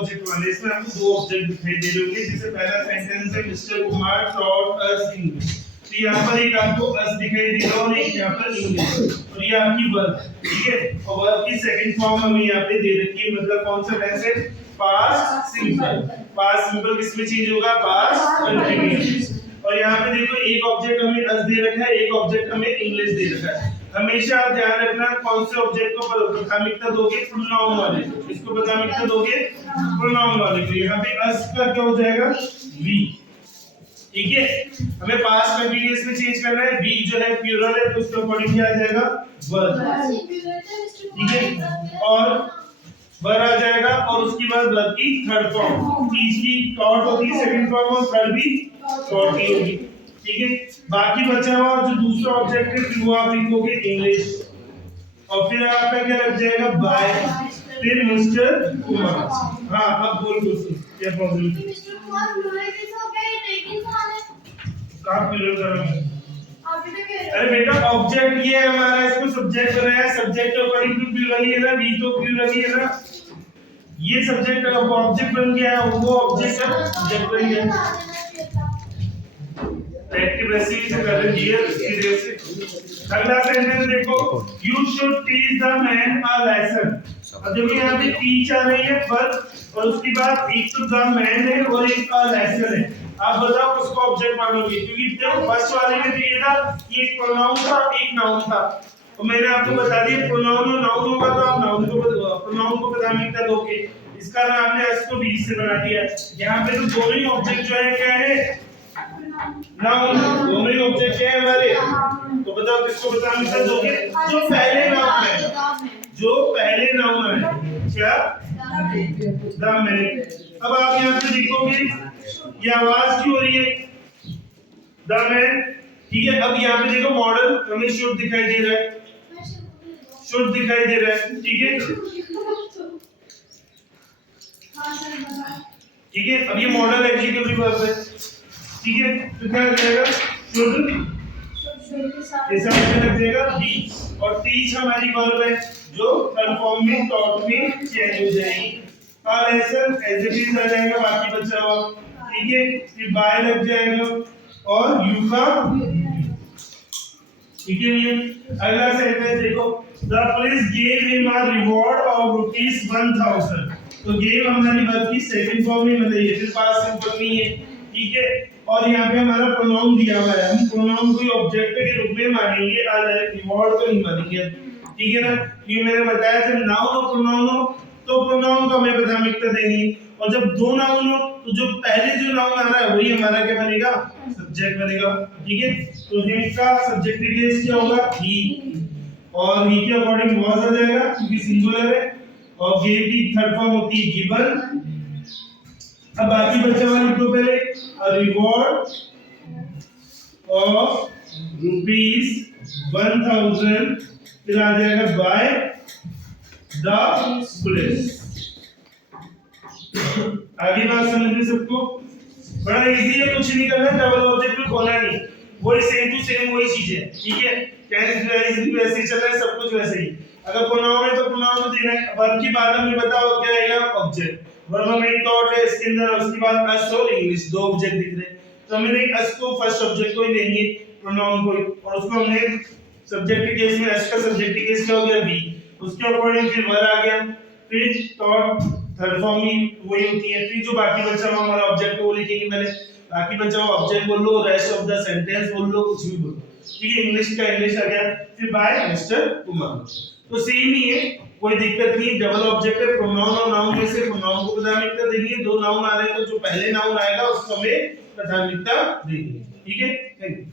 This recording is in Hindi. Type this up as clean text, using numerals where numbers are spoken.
ऑब्जेक्ट वाले, इसमें आपको दो ऑब्जेक्ट दिखाई दे रहे होंगे। जैसे पहला सेंटेंस है mister Kumar taught us English, तो यहाँ पर एक आपको अस दिखाई दे रहा और एक यहाँ पर इंग्लिश, और ये आपकी वर्ब, ठीक है। और वर्ब की सेकंड फॉर्म हमें यहाँ पे दे रखी है, मतलब कौन सा टेंस है, पास्ट सिंपल। पास्ट सिंपल किसमें चेंज होगा, पास्ट कंटीन्यूअस। और यहाँ पे देखो एक ऑब्जेक्ट हमें अस दे रखा है, एक ऑब्जेक्ट हमें इंग्लिश दे रखा है। हमेशा आप ध्यान रखना कौन से ऑब्जेक्ट को प्राथमिकता दोगे, प्रोनाउन वाले को। इसको प्राथमिकता दोगे प्रोनाउन वाले को। यहाँ पे अस का क्या हो जाएगा, वी, ठीक है। हमें पास्ट कंटीन्यूअस में चेंज करना है, वी जो है प्लूरल है तो उसके अकॉर्डिंग क्या आ जाएगा, वर्ब, ठीक है। और वर्ब आ जाएगा, और उसके बाद वर्ब की थर्ड फॉर्म, तीसरी टॉट होती है सेकंड फॉर्म, और थर्ड भी टॉट ही होगी, ठीक है। बाकी बचा हुआ जो दूसरा ऑब्जेक्ट है फिर वो आप लिखोगे इंग्लिश, और फिर आपका क्या लग जाएगा, बाय, फिर मिस्टर कुमार। हाँ अब बोल क्वेश्चन, क्या प्रॉब्लम है, मिस्टर कुमार प्लूरल कैसे हो गया, ये लेकिन कहां है, कहां प्लूरल कर रहा हूं, आप भी तो कह रहे हो। अरे बेटा ऑब्जेक्ट ये है हमारा, इसको सब्जेक्ट बनाया है, सब्जेक्ट के अकॉर्डिंग टू प्लूरल ही है ना, वी तो प्लूरल ही है ना, ये सब्जेक्ट अब ऑब्जेक्ट बन गया है, वो ऑब्जेक्ट है सब्जेक्ट बन गया है। एक्टिव ऐसे से कर रही है इसकी वजह से। अगला सेंटेंस देखो, you should teach the man a lesson. अब देखो यहाँ पे टीच आ रही है पर, और उसके बाद एक तो द मैन है और एक अ लेसन है। आप बताओ किसको ऑब्जेक्ट मानोगे, क्योंकि देखो फर्स्ट वाले में तो ये था कि एक प्रोनाउन था एक नाउन था, तो मैंने आपको बता दिया प्रोनाउन और नाउन होगा तो आप नाउन को प्रोनाउन को प्राथमिकता दोगे। इस कारण आपने एस को बी से बना दिया। यहाँ पे तो दोनों ही ऑब्जेक्ट जो है क्या है, नाउन, दोनों ही ऑब्जेक्ट क्या है हमारे, तो बताओ किसको प्राथमिकता दोगे, जो पहले नाउन है, जो पहले नाउन है, क्या, द मैन। अब आप यहाँ पे देखोगे ये आवाज क्यों हो रही है, द मैन, ठीक है। अब यहाँ पे देखो मॉडल हमें शुड दिखाई दे रहा है, शुड दिखाई दे रहा है, ठीक है, ठीक है। अब ये मॉडल एग्जीक्यूटिव वर्ब है, ठीक है, तो क्या हो जाएगा, शुड ऐसा लग जाएगा बी, और टीच हमारी वर्ब है जो थर्ड फॉर्म में टॉट में चेंज हो जाएगी। A lesson as it is आ जाएगा, बाकी बचा हुआ, ठीक है। फिर बाय लग जाएगा और यू का, ठीक है भैया। अगला सेंटेंस देखो, the police gave him a reward of ₹1000। तो गेव हमारी वर्ब की सेकंड फॉर्म में मतलब ये फिर पास्ट सिंपल नहीं है, ठीक है। और यहाँ पे हमारा प्रोनाउन दिया हुआ है, हम प्रोनाउन को ऑब्जेक्ट के रूप में मानेंगे, रिवॉर्ड को नहीं मानेंगे, ठीक है ना। ये मैंने बताया जब नाउन और प्रोनाउन हो तो प्रोनाउन को हमें प्राथमिकता देनी, और जब दो नाउन हो तो जो पहले जो नाउन आ रहा है वही हमारा क्या बनेगा, सब्जेक्ट बनेगा, ठीक है। तो हिम का सब्जेक्टिव केस क्या होगा, ही, और ही के अकॉर्डिंग वाज आ जाएगा क्योंकि सिंगुलर है, और गेव की थर्ड फॉर्म होती है गिवन। अब बाकी बच्चे वाले को पहले रिवॉर्ड ऑफ ₹1000, फिर आ जाएगा बाय द पुलिस। आगे बात समझ में सबको, बड़ा इजी है, कुछ नहीं करना, डबल ऑब्जेक्ट में खोलना नहीं, वही सेम टू सेम वही चीज है, ठीक है। टेंस भी वैसे ही चल रहा है, सब कुछ वैसे ही। अगर प्रोनाउन है तो प्रोनाउन को देना है, वर्ब की बात में बताओ क्या आएगा, ऑब्जेक्ट। वर्ब में डॉट है इसके अंदर, उसके बाद अस और इंग्लिश, दो ऑब्जेक्ट दिख रहे हैं, तो हमें नहीं अस को फर्स्ट ऑब्जेक्ट को ही देंगे, प्रोनाउन को ही, और उसको हमने सब्जेक्ट के केस में अस का सब्जेक्ट के केस क्या हो गया, बी, उसके अकॉर्डिंग फिर वर्ब आ गया, फिर डॉट थर्ड फॉर्म ही वही होती है। फिर जो बाकी बचा हुआ हमारा ऑब्जेक्ट वो लिखेंगे पहले, बाकी बचा हुआ ऑब्जेक्ट बोल लो, रेस्ट ऑफ द सेंटेंस बोल लो, कुछ भी बोलो, ठीक है। इंग्लिश का इंग्लिश आ गया, फिर बाय मिस्टर कुमार, तो सेम ही है, कोई दिक्कत नहीं। डबल ऑब्जेक्ट है, प्रोनाउन और नाउन में से प्रोनाउन को प्राथमिकता देनी है, दो नाउन आ रहे हैं तो जो पहले नाउन आएगा उसको हमें प्राथमिकता देनी है, ठीक है। Thank you.